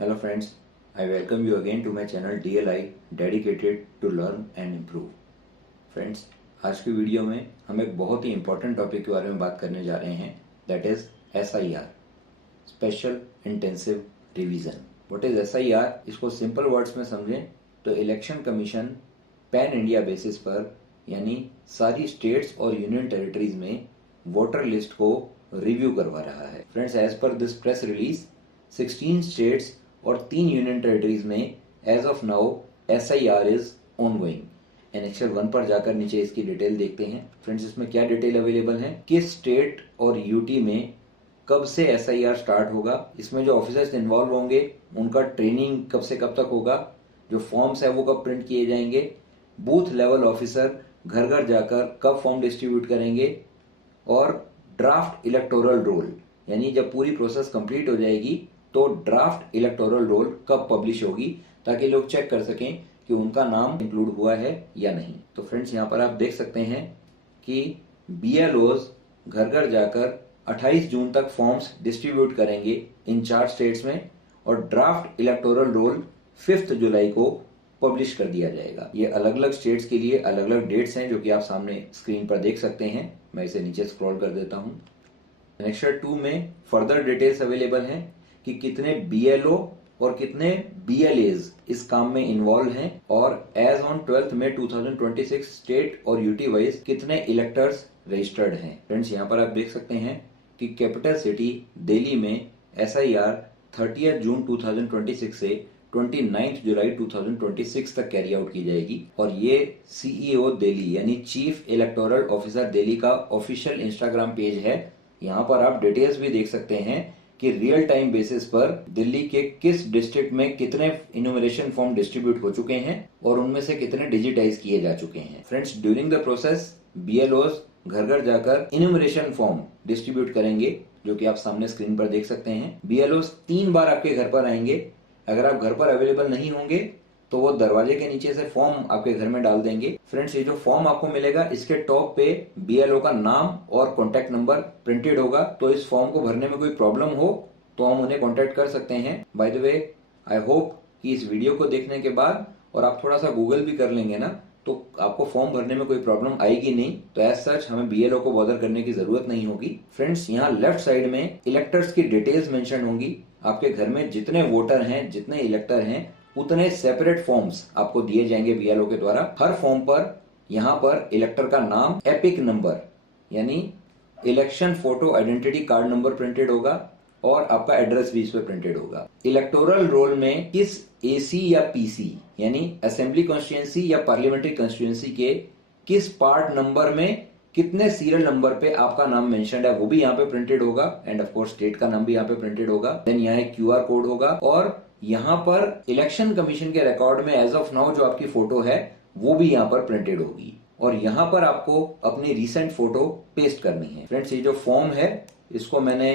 Hello friends, I welcome you again to my channel DLI dedicated to learn and improve. Friends, आज की video में हम एक बहुत ही इम्पोर्टेंट टॉपिक के बारे में बात करने जा रहे हैं, that is SIR, special intensive revision. What is SIR? इसको सिंपल वर्ड्स में समझें तो election commission pan India basis पर यानी सारी स्टेट्स और यूनियन टेरिटरीज में वोटर लिस्ट को रिव्यू करवा रहा है। Friends, as per this press release 16 states और 3 यूनियन टेरिटरीज में as of now SIR is ongoing. Annexure 1 पर जाकर नीचे इसकी डिटेल देखते हैं। फ्रेंड्स, इसमें क्या डिटेल अवेलेबल है, किस स्टेट और यूटी में कब से SIR स्टार्ट होगा, इसमें जो ऑफिसर्स इन्वॉल्व होंगे उनका ट्रेनिंग कब से कब तक होगा, जो फॉर्म्स है वो कब प्रिंट किए जाएंगे, बूथ लेवल ऑफिसर घर घर जाकर कब फॉर्म डिस्ट्रीब्यूट करेंगे, और ड्राफ्ट इलेक्टोरल रोल यानी जब पूरी प्रोसेस कंप्लीट हो जाएगी तो ड्राफ्ट इलेक्टोरल रोल कब पब्लिश होगी, ताकि लोग चेक कर सकें कि उनका नाम इंक्लूड हुआ है या नहीं। तो फ्रेंड्स, यहाँ पर आप देख सकते हैं कि BLOs घर घर जाकर 28 जून तक फॉर्म्स डिस्ट्रीब्यूट करेंगे इन 4 स्टेट्स में, और ड्राफ्ट इलेक्टोरल रोल 5 जुलाई को पब्लिश कर दिया जाएगा। ये अलग अलग स्टेट्स के लिए अलग अलग डेट्स हैं जो कि आप सामने स्क्रीन पर देख सकते हैं। मैं इसे नीचे स्क्रॉल कर देता हूं। एनेक्चर 2 में फर्दर डिटेल्स अवेलेबल हैं कि कितने BLO और कितने BLAs इस काम में इन्वॉल्व हैं, और एज ऑन 12 मई 2026 स्टेट और यूटी वाइज कितने इलेक्टर्स रजिस्टर्ड हैं। फ्रेंड्स, यहाँ पर आप देख सकते हैं कि कैपिटल सिटी दिल्ली में SIR 30 जून 2026 से 29 जुलाई 2026 तक कैरी आउट की जाएगी, और ये CEO दिल्ली यानी चीफ इलेक्टोरल ऑफिसर दिल्ली का ऑफिशियल इंस्टाग्राम पेज है। यहाँ पर आप डिटेल्स भी देख सकते हैं कि रियल टाइम बेसिस पर दिल्ली के किस डिस्ट्रिक्ट में कितने इन्यूमरेशन फॉर्म डिस्ट्रीब्यूट हो चुके हैं और उनमें से कितने डिजिटाइज किए जा चुके हैं। Friends, during the process BLOs घर घर जाकर इन्यूमरेशन फॉर्म डिस्ट्रीब्यूट करेंगे, जो कि आप सामने स्क्रीन पर देख सकते हैं। BLOs 3 बार आपके घर पर आएंगे। अगर आप घर पर अवेलेबल नहीं होंगे तो वो दरवाजे के नीचे से फॉर्म आपके घर में डाल देंगे। फ्रेंड्स, ये जो फॉर्म आपको मिलेगा इसके टॉप पे BLO का नाम और कॉन्टेक्ट नंबर प्रिंटेड होगा, तो इस फॉर्म को भरने में कोई प्रॉब्लम हो तो हम उन्हें कॉन्टेक्ट कर सकते हैं। By the way, I hope कि इस वीडियो को देखने के बाद और आप थोड़ा सा गूगल भी कर लेंगे ना, तो आपको फॉर्म भरने में कोई प्रॉब्लम आएगी नहीं। तो एज सच हमें BLO को बॉदर करने की जरूरत नहीं होगी। फ्रेंड्स, यहाँ लेफ्ट साइड में इलेक्टर्स की डिटेल्स मेंशन होंगी। आपके घर में जितने वोटर हैं, जितने इलेक्टर हैं, उतने सेपरेट फॉर्म्स आपको दिए जाएंगे BLO के द्वारा। हर फॉर्म पर यहाँ पर इलेक्टर का नाम, एपिक नंबर यानी election photo identity card number printed होगा, और आपका एड्रेस भी इस पे प्रिंटेड होगा। इलेक्टोरल रोल में किस AC या PC यानी असेंबली कॉन्स्टिट्यूएंसी या पार्लियामेंट्री कॉन्स्टिट्यूएंसी के किस पार्ट नंबर में कितने सीरियल नंबर पे आपका नाम मेंशन्ड है वो भी यहाँ पे प्रिंटेड होगा, एंड ऑफ कोर्स स्टेट का नाम भी यहाँ पे प्रिंटेड होगा। देन यहाँ एक QR कोड होगा, और यहाँ पर इलेक्शन कमीशन के रिकॉर्ड में एज ऑफ नाउ जो आपकी फोटो है वो भी यहाँ पर प्रिंटेड होगी, और यहाँ पर आपको अपनी रिसेंट फोटो पेस्ट करनी है। फ्रेंड्स, ये जो फॉर्म है इसको मैंने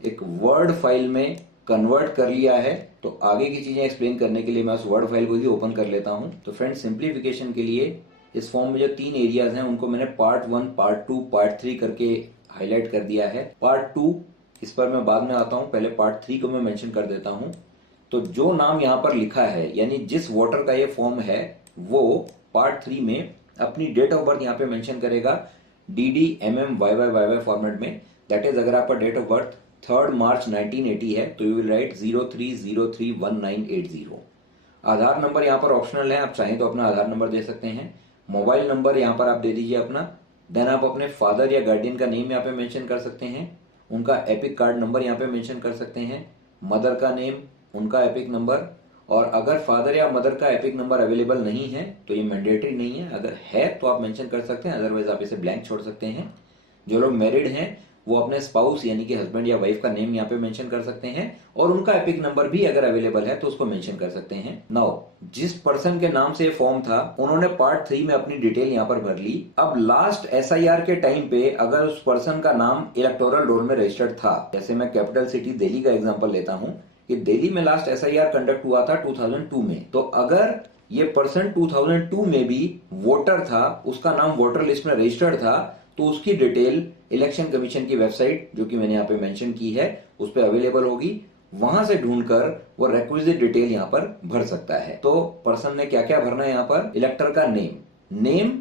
एक वर्ड फाइल में कन्वर्ट कर लिया है, तो आगे की चीजें एक्सप्लेन करने के लिए मैं उस वर्ड फाइल को ही ओपन कर लेता हूं। तो फ्रेंड्स, सिंप्लीफिकेशन के लिए इस फॉर्म में जो 3 एरियाज हैं उनको मैंने पार्ट 1, पार्ट 2, पार्ट 3 करके हाईलाइट कर दिया है। पार्ट 2 इस पर मैं बाद में आता हूं, पहले पार्ट 3 को मैं मेंशन कर देता हूं। तो जो नाम यहाँ पर लिखा है यानी जिस वोटर का ये फॉर्म है वो पार्ट 3 में अपनी डेट ऑफ बर्थ यहाँ पे मेंशन करेगा DD MM YYYY फॉर्मेट में। दैट इज, अगर आपका डेट ऑफ बर्थ 3 मार्च 1980 है तो you will write 03031980। Aadhaar number यहाँ पर ऑप्शनल है, आप चाहें तो अपना आधार नंबर दे सकते हैं। मोबाइल नंबर यहाँ पर आप दे दीजिए अपना। देन आप अपने फादर या गार्डियन का नेम यहाँ पे मेंशन कर सकते हैं, उनका एपिक कार्ड नंबर यहाँ पे मेंशन कर सकते हैं, मदर का नेम, उनका एपिक नंबर, और अगर फादर या मदर का एपिक नंबर अवेलेबल नहीं है तो ये मैंडेटरी नहीं है, अगर है तो आप मेंशन कर सकते हैं, अदरवाइज आप इसे ब्लैंक छोड़ सकते हैं। जो लोग मैरिड हैं वो अपने स्पाउस यानी कि हस्बैंड या वाइफ का नेम यहाँ पे मेंशन कर सकते हैं, और उनका एपिक नंबर भी अगर अवेलेबल है तो उसको मेंशन कर सकते हैं। नाउ, जिस पर्सन के नाम से फॉर्म था उन्होंने पार्ट 3 में अपनी डिटेल यहाँ पर भर ली। अब लास्ट SIR के टाइम पे अगर उस पर्सन का नाम इलेक्टोरल रोल में रजिस्टर्ड था, जैसे मैं कैपिटल सिटी दिल्ली का एग्जाम्पल लेता हूँ कि दिल्ली में लास्ट SIR कंडक्ट हुआ था 2002 में, तो अगर ये पर्सन 2002 में भी वोटर था, उसका नाम वोटर लिस्ट में रजिस्टर्ड था, तो उसकी डिटेल इलेक्शन कमीशन की वेबसाइट जो कि मैंने यहाँ पे मेंशन की है उस पर अवेलेबल होगी। वहां से ढूंढकर वो रिक्विजिट डिटेल यहाँ पर भर सकता है। तो पर्सन ने क्या क्या भरना है यहाँ पर, इलेक्टर का नेम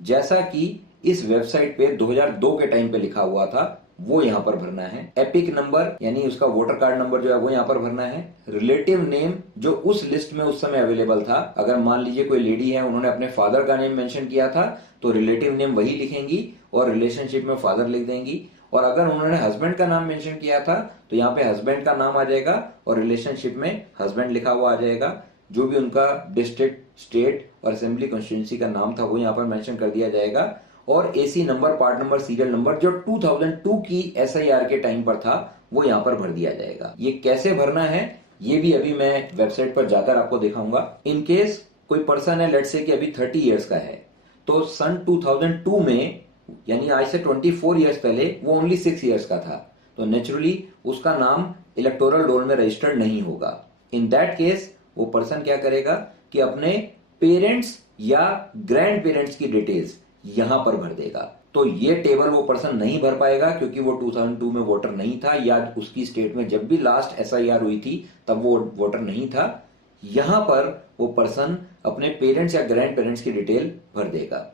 जैसा कि इस वेबसाइट पे 2002 के टाइम पे लिखा हुआ था वो यहाँ पर भरना है। एपिक नंबर यानी उसका वोटर कार्ड नंबर जो है वो यहाँ पर भरना है। रिलेटिव नेम जो उस लिस्ट में उस समय अवेलेबल था, अगर मान लीजिए कोई लेडी है उन्होंने अपने फादर का नेम मेंशन किया था तो रिलेटिव नेम वही लिखेंगी और रिलेशनशिप में फादर लिख देंगी। और अगर उन्होंने हस्बैंड का नाम मेंशन किया था तो यहाँ पे हस्बैंड का नाम आ जाएगा और रिलेशनशिप में हस्बैंड लिखा हुआ आ जाएगा। जो भी उनका डिस्ट्रिक्ट, स्टेट और असेंबली कॉन्स्टिट्यूंसी का नाम था वो यहाँ पर मेंशन कर दिया जाएगा। और AC number, part number, serial number जो 2002 की एसआईआर के टाइम पर था वो यहाँ पर भर दिया जाएगा। ये कैसे भरना है ये भी अभी मैं वेबसाइट पर जाकर आपको दिखाऊंगा। इन केस कोई पर्सन है लेट्स से कि अभी 30 इयर्स का है तो सन 2002 में यानी आज से 24 इयर्स पहले वो ओनली 6 इयर्स का था, तो नेचुरली उसका नाम इलेक्टोरल रोल में रजिस्टर्ड नहीं होगा। इन दैट केस वो पर्सन क्या करेगा कि अपने पेरेंट्स या ग्रैंड पेरेंट्स की डिटेल्स यहां पर भर देगा। तो ये टेबल वो पर्सन नहीं भर पाएगा क्योंकि वो 2002 में वोटर नहीं था या उसकी स्टेट में जब भी लास्ट एसआईआर हुई थी तब वो वोटर नहीं था। यहां पर वो पर्सन अपने पेरेंट्स या ग्रैंड पेरेंट्स की डिटेल भर देगा।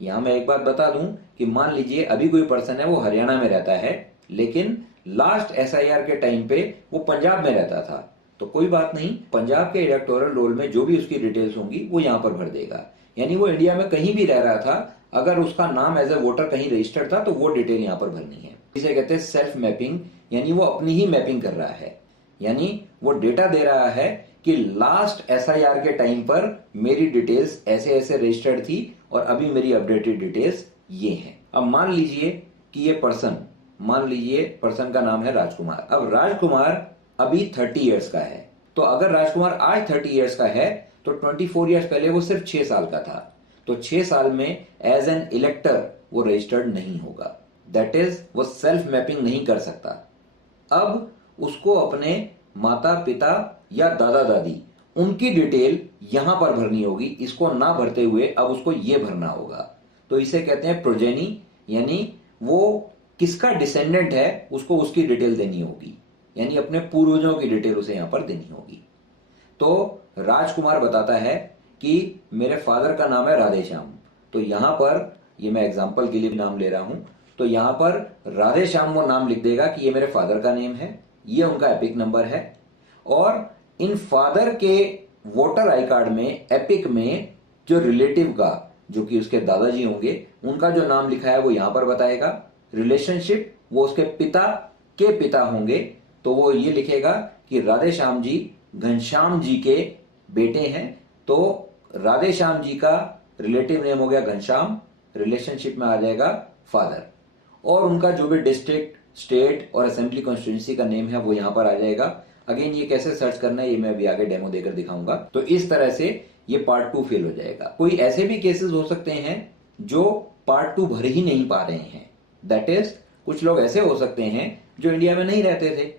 यहां मैं एक बात बता दूं कि मान लीजिए अभी कोई पर्सन है वो हरियाणा में रहता है लेकिन लास्ट एसआईआर के टाइम पे वो पंजाब में रहता था, तो कोई बात नहीं, पंजाब के इलेक्टोरल रोल में जो भी उसकी डिटेल्स होंगी वो यहाँ पर भर देगा। यानी वो इंडिया में कहीं भी रह रहा था, अगर उसका नाम एज ए वोटर कहीं रजिस्टर्ड था तो वो डिटेल यहाँ पर भरनी है। इसे कहते हैं सेल्फ मैपिंग, यानी वो अपनी ही मैपिंग कर रहा है। यानी वो डेटा दे रहा है कि लास्ट एसआईआर के टाइम पर मेरी डिटेल्स ऐसे ऐसे रजिस्टर्ड थी और अभी मेरी अपडेटेड डिटेल्स ये हैं। अब मान लीजिए कि ये पर्सन का नाम है राजकुमार। अब राजकुमार अभी 30 इयर्स का है, तो अगर राजकुमार आज 30 इयर्स का है तो 24 इयर्स पहले वो सिर्फ 6 साल का था, तो 6 साल में एज एन इलेक्टर वो रजिस्टर्ड नहीं होगा। दैट इज वो सेल्फ मैपिंग नहीं कर सकता। अब उसको अपने माता पिता या दादा दादी उनकी डिटेल यहां पर भरनी होगी। इसको ना भरते हुए अब उसको ये भरना होगा। तो इसे कहते हैं प्रोजेनी, यानी वो किसका डिसेंडेंट है उसको उसकी डिटेल देनी होगी, यानी अपने पूर्वजों की डिटेल उसे यहां पर देनी होगी। तो राजकुमार बताता है कि मेरे फादर का नाम है राधेश्याम, तो यहां पर ये मैं एग्जांपल के लिए नाम ले रहा हूं, तो यहां पर राधेश्याम वो नाम लिख देगा कि ये मेरे फादर का नेम है, ये उनका एपिक नंबर है। और इन फादर के वोटर आई कार्ड में एपिक में जो रिलेटिव का, जो कि उसके दादाजी होंगे, उनका जो नाम लिखा है वो यहां पर बताएगा। रिलेशनशिप वो उसके पिता के पिता होंगे, तो वो ये लिखेगा कि राधेश्याम जी घनश्याम जी के बेटे हैं, तो राधेश्याम जी का रिलेटिव नेम हो गया घनश्याम, रिलेशनशिप में आ जाएगा फादर, और उनका जो भी डिस्ट्रिक्ट, स्टेट और असेंबली कॉन्स्टिट्यूंसी का नेम है वो यहां पर आ जाएगा। अगेन ये कैसे सर्च करना है ये मैं अभी आगे डेमो देकर दिखाऊंगा। तो इस तरह से ये पार्ट 2 फेल हो जाएगा। कोई ऐसे भी केसेस हो सकते हैं जो पार्ट 2 भर ही नहीं पा रहे हैं। दैट इज कुछ लोग ऐसे हो सकते हैं जो इंडिया में नहीं रहते थे,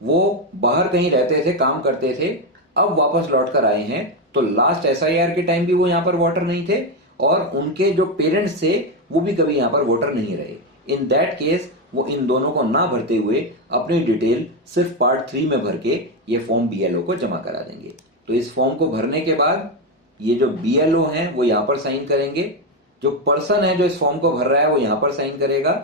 वो बाहर कहीं रहते थे, काम करते थे, अब वापस लौट कर आए हैं, तो लास्ट एसआईआर के टाइम भी वो यहाँ पर वोटर नहीं थे और उनके जो पेरेंट्स थे वो भी कभी यहाँ पर वोटर नहीं रहे। इन दैट केस वो इन दोनों को ना भरते हुए अपनी डिटेल सिर्फ पार्ट 3 में भर के ये फॉर्म बीएलओ को जमा करा देंगे। तो इस फॉर्म को भरने के बाद ये जो बीएलओ हैं वो यहाँ पर साइन करेंगे, जो पर्सन है जो इस फॉर्म को भर रहा है वो यहाँ पर साइन करेगा।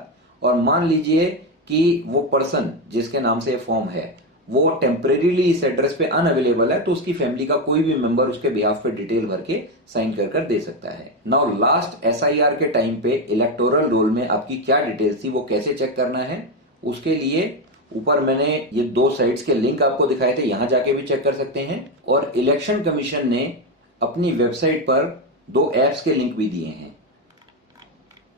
और मान लीजिए कि वो पर्सन जिसके नाम से ये फॉर्म है वो टेम्परेरीली इस एड्रेस पे अनअवेलेबल है, तो उसकी फैमिली का कोई भी मेंबर उसके बिहाफ पे डिटेल भर के साइन कर दे सकता है। नाउ लास्ट एसआईआर के टाइम पे इलेक्टोरल रोल में आपकी क्या डिटेल्स थी वो कैसे चेक करना है, उसके लिए ऊपर मैंने ये 2 साइट्स के लिंक आपको दिखाए थे, यहां जाके भी चेक कर सकते हैं। और इलेक्शन कमीशन ने अपनी वेबसाइट पर 2 एप्स के लिंक भी दिए हैं।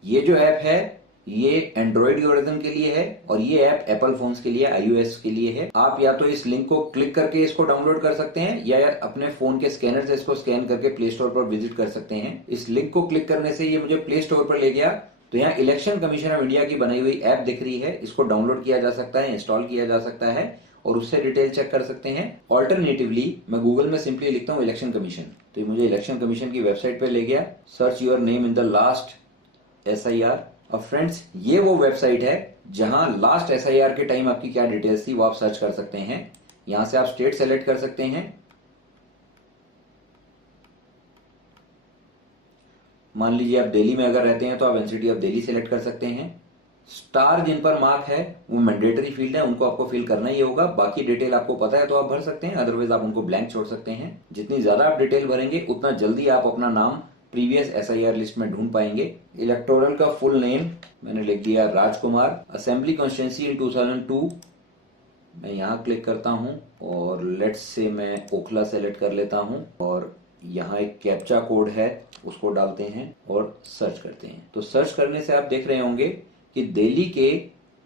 ये जो ऐप है ये एंड्रॉइड वर्जन के लिए है और ये ऐप एप्पल फोन्स के लिए, iOS के लिए है। आप या तो इस लिंक को क्लिक करके इसको डाउनलोड कर सकते हैं या अपने फोन के स्कैनर से इसको स्कैन करके प्ले स्टोर पर विजिट कर सकते हैं। इस लिंक को क्लिक करने से ये मुझे प्ले स्टोर पर ले गया, तो यहाँ इलेक्शन कमीशन ऑफ इंडिया की बनाई हुई ऐप दिख रही है, इसको डाउनलोड किया जा सकता है, इंस्टॉल किया जा सकता है और उससे डिटेल चेक कर सकते हैं। ऑल्टरनेटिवली मैं गूगल में सिंपली लिखता हूँ इलेक्शन कमीशन, तो मुझे इलेक्शन कमीशन की वेबसाइट पे ले गया। Search your name in the last SIR. और फ्रेंड्स ये वो वेबसाइट है जहां लास्ट एसआईआर के टाइम आपकी क्या डिटेल्स थी वो आप सर्च कर सकते हैं। यहाँ से आप स्टेट सेलेक्ट कर सकते हैं। मान लीजिए आप दिल्ली में अगर रहते हैं तो आप एनसीटी ऑफ दिल्ली सेलेक्ट कर सकते हैं। स्टार जिन पर मार्क है वो मैंडेटरी फील्ड है, उनको आपको फिल करना ही होगा। बाकी डिटेल आपको पता है तो आप भर सकते हैं, अदरवाइज आप उनको ब्लैंक छोड़ सकते हैं। जितनी ज्यादा आप डिटेल भरेंगे उतना जल्दी आप अपना नाम प्रीवियस एसआईआर लिस्ट में ढूंढ पाएंगे। इलेक्टोरल का फुल नेम मैंने लिख दिया राजकुमार। असेंबली कॉन्स्टिट्यूंसी इन 2002 मैं यहाँ क्लिक करता हूँ और लेट्स से मैं ओखला सेलेक्ट कर लेता हूँ और यहाँ एक कैप्चा कोड है उसको डालते हैं और सर्च करते हैं। तो सर्च करने से आप देख रहे होंगे कि दिल्ली के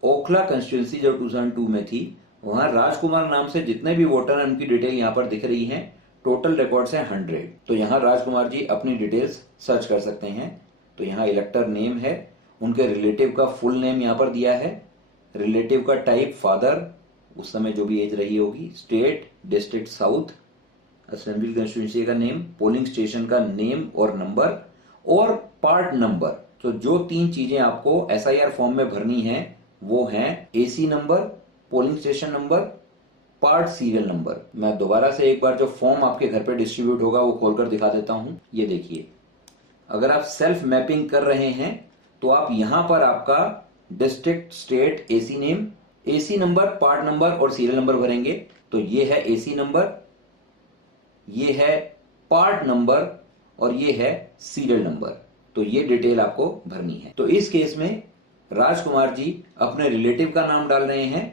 ओखला कंस्टिट्यूंसी जो 2002 में थी, वहां राजकुमार नाम से जितने भी वोटर हैं उनकी डिटेल यहाँ पर दिख रही है। टोटल रिकॉर्ड्स हैं 100। तो यहाँ राजकुमार जी अपनी डिटेल्स सर्च कर सकते हैं। तो यहाँ इलेक्टर नेम है, उनके रिलेटिव का फुल नेम यहाँ पर दिया है, रिलेटिव का टाइप फादर, उस समय जो भी एज रही होगी, state district south, assembly constituency का नेम, पोलिंग स्टेशन का नेम और नंबर और पार्ट नंबर। तो जो 3 चीजें आपको एसआईआर फॉर्म में भरनी है वो हैं AC number, polling station number, part serial number. मैं दोबारा से एक बार जो फॉर्म आपके घर पे डिस्ट्रीब्यूट होगा वो खोलकर दिखा देता हूं। ये देखिए, अगर आप सेल्फ मैपिंग कर रहे हैं तो आप यहां पर आपका district, state, AC name, AC number, part number और सीरियल नंबर भरेंगे। तो ये है एसी नंबर, ये है पार्ट नंबर और ये है सीरियल नंबर। तो ये डिटेल आपको भरनी है। तो इस केस में राजकुमार जी अपने रिलेटिव का नाम डाल रहे हैं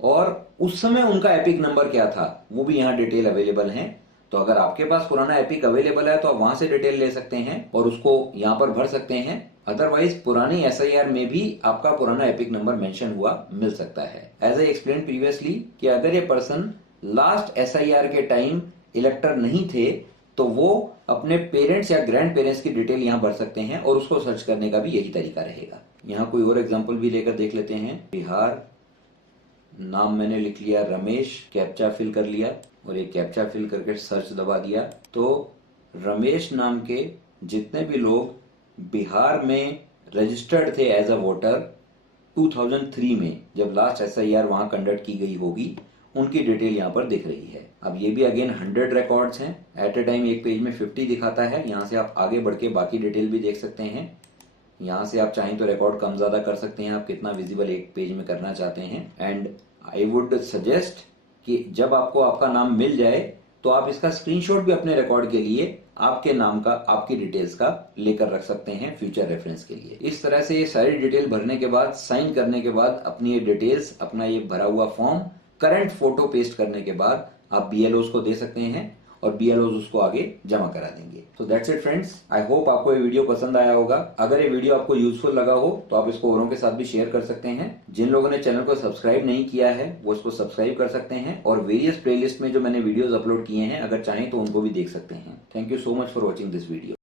और उस समय उनका एपिक नंबर क्या था वो भी यहाँ डिटेल अवेलेबल है। तो अगर आपके पास पुराना एपिक अवेलेबल है तो आप वहां से डिटेल ले सकते हैं और उसको यहाँ पर भर सकते हैं। अदरवाइज पुरानी एसआईआर में भी आपका पुराना एपिक नंबर मेंशन हुआ मिल सकता है। एज आई एक्सप्लेन प्रीवियसली कि अगर ये पर्सन लास्ट एसआईआर के टाइम इलेक्टर नहीं थे तो वो अपने पेरेंट्स या ग्रैंड पेरेंट्स की डिटेल यहाँ भर सकते हैं और उसको सर्च करने का भी यही तरीका रहेगा। यहाँ कोई और एग्जांपल भी लेकर देख लेते हैं। बिहार, नाम मैंने लिख लिया रमेश, कैप्चा फिल कर लिया और ये कैप्चा फिल करके सर्च दबा दिया। तो रमेश नाम के जितने भी लोग बिहार में रजिस्टर्ड थे एज अ वोटर 2003 में, जब लास्ट एसआईआर वहां कंडक्ट की गई होगी, उनकी डिटेल यहाँ पर दिख रही है। अब ये भी अगेन 100 रिकॉर्ड्स हैं। एट ए टाइम एक पेज में 50 दिखाता है। यहाँ से आप आगे बढ़ के बाकी डिटेल भी देख सकते हैं। यहाँ से आप चाहें तो रिकॉर्ड कम ज्यादा कर सकते हैं, आप कितना विजिबल एक पेज में करना चाहते हैं। एंड आई वुड सजेस्ट कि जब आपको आपका नाम मिल जाए तो आप इसका स्क्रीनशॉट भी अपने रिकॉर्ड के लिए आपके नाम का, आपकी डिटेल्स का लेकर रख सकते हैं फ्यूचर रेफरेंस के लिए। इस तरह से ये सारी डिटेल भरने के बाद, साइन करने के बाद, अपनी ये डिटेल्स, अपना ये भरा हुआ फॉर्म, करंट फोटो पेस्ट करने के बाद आप बीएलओस को दे सकते हैं और बीएलओस उसको आगे जमा करा देंगे। तो that's it friends. I hope आपको ये वीडियो पसंद आया होगा। अगर ये वीडियो आपको यूजफुल लगा हो तो आप इसको औरों के साथ भी शेयर कर सकते हैं। जिन लोगों ने चैनल को सब्सक्राइब नहीं किया है वो इसको सब्सक्राइब कर सकते हैं और वेरियस प्लेलिस्ट में जो मैंने वीडियोस अपलोड किए हैं अगर चाहें तो उनको भी देख सकते हैं। Thank you so much for watching this video.